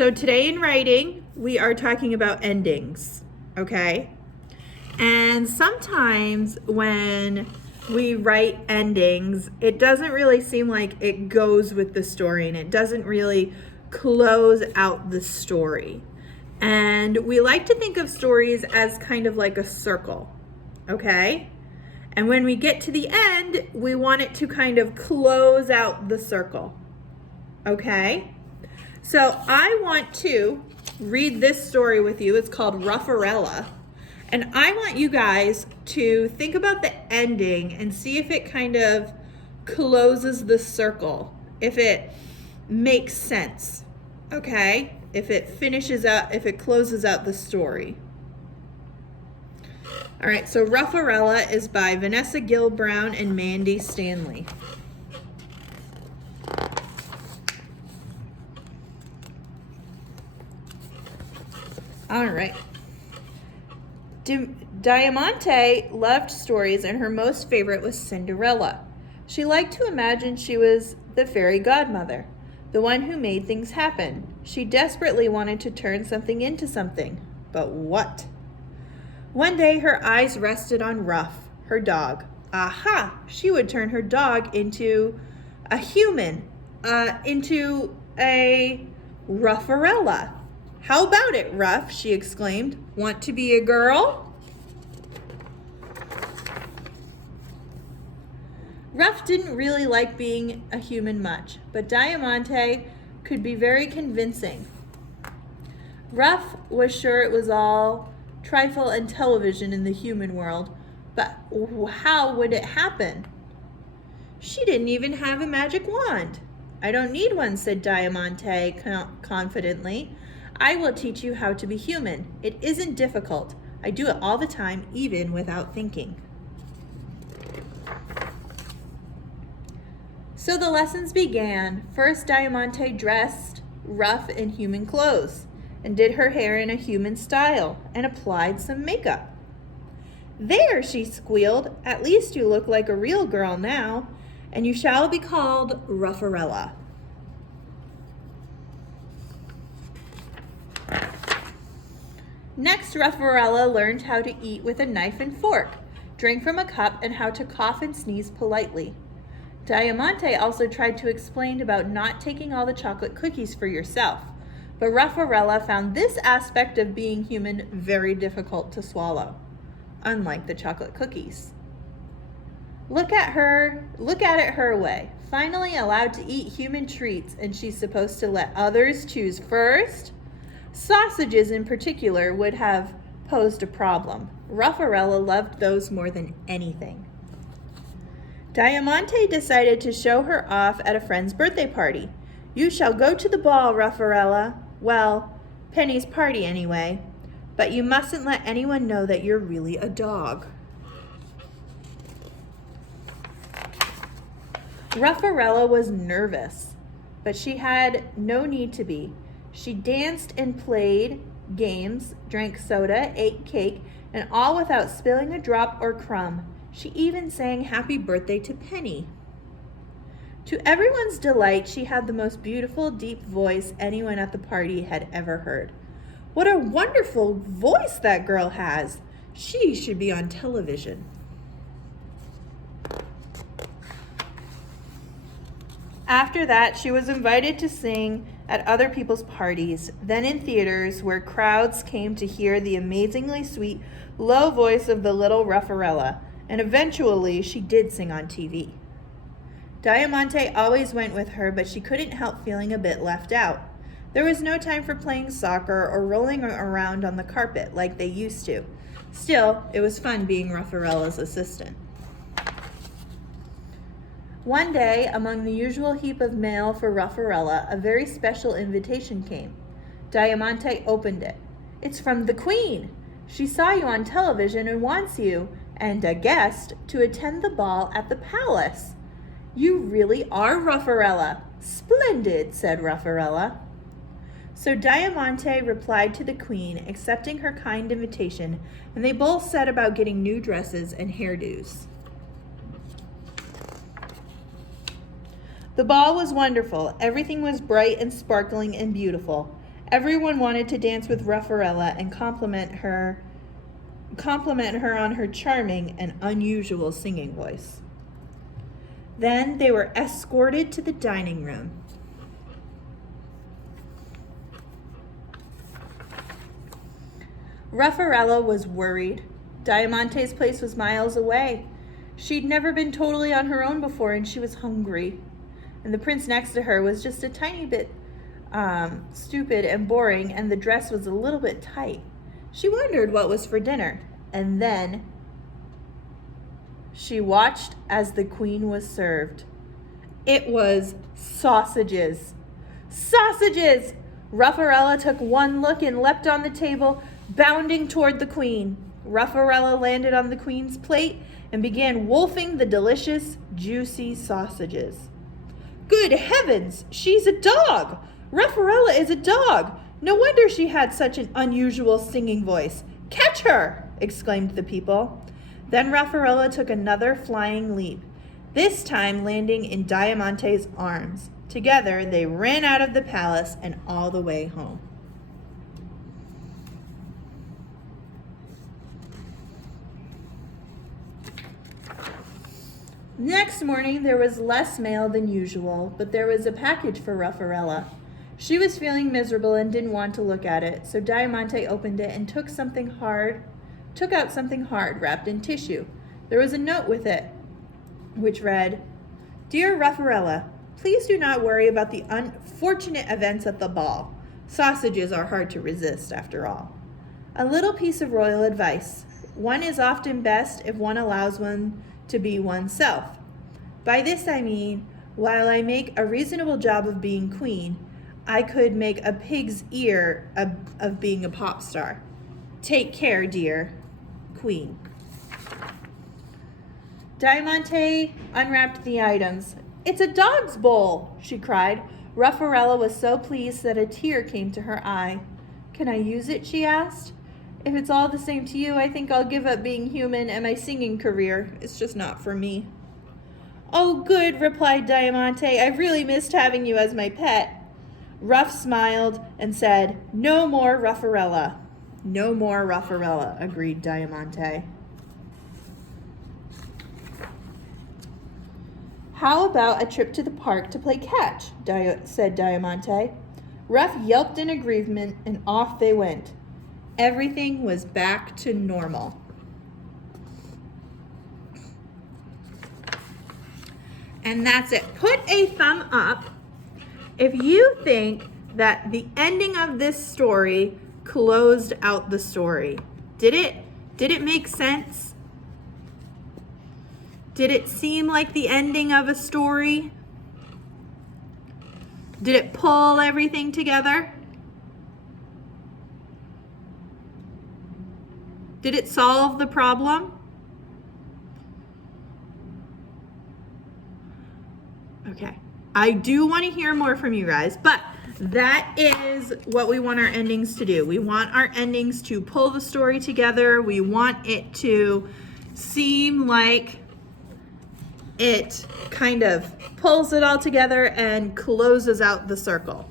So today in writing, we are talking about endings, okay? And sometimes when we write endings, it doesn't really seem like it goes with the story and it doesn't really close out the story. And we like to think of stories as kind of like a circle, okay? And when we get to the end, we want it to kind of close out the circle, okay? So I want to read this story with you. It's called Ruffarella. And I want you guys to think about the ending and see if it kind of closes the circle, if it makes sense, okay? If it finishes out, if it closes out the story. All right, so Ruffarella is by Vanessa Gill Brown and Mandy Stanley. All right. Diamante loved stories, and her most favorite was Cinderella. She liked to imagine she was the fairy godmother, the one who made things happen. She desperately wanted to turn something into something, but what? One day her eyes rested on Ruff, her dog. Aha! She would turn her dog into a human, into a Ruffarella. How about it, Ruff? She exclaimed. Want to be a girl? Ruff didn't really like being a human much, but Diamante could be very convincing. Ruff was sure it was all trifle and television in the human world, but how would it happen? She didn't even have a magic wand. I don't need one, said Diamante confidently. I will teach you how to be human. It isn't difficult. I do it all the time, even without thinking. So the lessons began. First, Diamante dressed Ruff in human clothes and did her hair in a human style and applied some makeup. There, she squealed. At least you look like a real girl now, and you shall be called Ruffarella. Next, Ruffarella learned how to eat with a knife and fork, drink from a cup, and how to cough and sneeze politely. Diamante also tried to explain about not taking all the chocolate cookies for yourself, but Ruffarella found this aspect of being human very difficult to swallow, unlike the chocolate cookies. Look at it her way. Finally allowed to eat human treats, and she's supposed to let others choose first. Sausages in particular would have posed a problem. Ruffarella loved those more than anything. Diamante decided to show her off at a friend's birthday party. You shall go to the ball, Ruffarella. Well, Penny's party anyway. But you mustn't let anyone know that you're really a dog. Ruffarella was nervous, but she had no need to be. She danced and played games, drank soda, ate cake, and all without spilling a drop or crumb. She even sang happy birthday to Penny. To everyone's delight, she had the most beautiful, deep voice anyone at the party had ever heard. What a wonderful voice that girl has. She should be on television. After that, she was invited to sing at other people's parties, then in theaters where crowds came to hear the amazingly sweet, low voice of the little Ruffarella, and eventually she did sing on TV. Diamante always went with her, but she couldn't help feeling a bit left out. There was no time for playing soccer or rolling around on the carpet like they used to. Still, it was fun being Ruffarella's assistant. One day, among the usual heap of mail for Ruffarella, a very special invitation came. Diamante opened it. It's from the Queen. She saw you on television and wants you, and a guest, to attend the ball at the palace. You really are Ruffarella. Splendid, said Ruffarella. So Diamante replied to the Queen, accepting her kind invitation, and they both set about getting new dresses and hairdos. The ball was wonderful. Everything was bright and sparkling and beautiful. Everyone wanted to dance with Ruffarella and compliment her on her charming and unusual singing voice. Then they were escorted to the dining room. Ruffarella was worried. Diamante's place was miles away. She'd never been totally on her own before, and she was hungry. And the prince next to her was just a tiny bit stupid and boring, and the dress was a little bit tight. She wondered what was for dinner, and then she watched as the queen was served. It was sausages. Sausages! Ruffarella took one look and leapt on the table, bounding toward the queen. Ruffarella landed on the queen's plate and began wolfing the delicious, juicy sausages. Good heavens, she's a dog! Ruffarella is a dog! No wonder she had such an unusual singing voice. Catch her! Exclaimed the people. Then Ruffarella took another flying leap, this time landing in Diamante's arms. Together, they ran out of the palace and all the way home. Next morning, there was less mail than usual, but there was a package for Ruffarella. She was feeling miserable and didn't want to look at it, so Diamante opened it and took out something hard wrapped in tissue. There was a note with it, which read, "Dear Ruffarella, please do not worry about the unfortunate events at the ball. Sausages are hard to resist, after all. A little piece of royal advice. One is often best if one allows one to be oneself. By this I mean, while I make a reasonable job of being queen, I could make a pig's ear of being a pop star. Take care, dear Queen." Diamante unwrapped the items. "It's a dog's bowl," she cried. Ruffarella was so pleased that a tear came to her eye. "Can I use it?" she asked. "If it's all the same to you, I think I'll give up being human and my singing career. It's just not for me." "Oh, good," replied Diamante. "I really missed having you as my pet." Ruff smiled and said, "No more Ruffarella." "No more Ruffarella," agreed Diamante. "How about a trip to the park to play catch?" said Diamante. Ruff yelped in agreement, and off they went. Everything was back to normal. And that's it. Put a thumb up if you think that the ending of this story closed out the story. Did it make sense? Did it seem like the ending of a story? Did it pull everything together? Did it solve the problem? Okay. I do want to hear more from you guys, but that is what we want our endings to do. We want our endings to pull the story together. We want it to seem like it kind of pulls it all together and closes out the circle.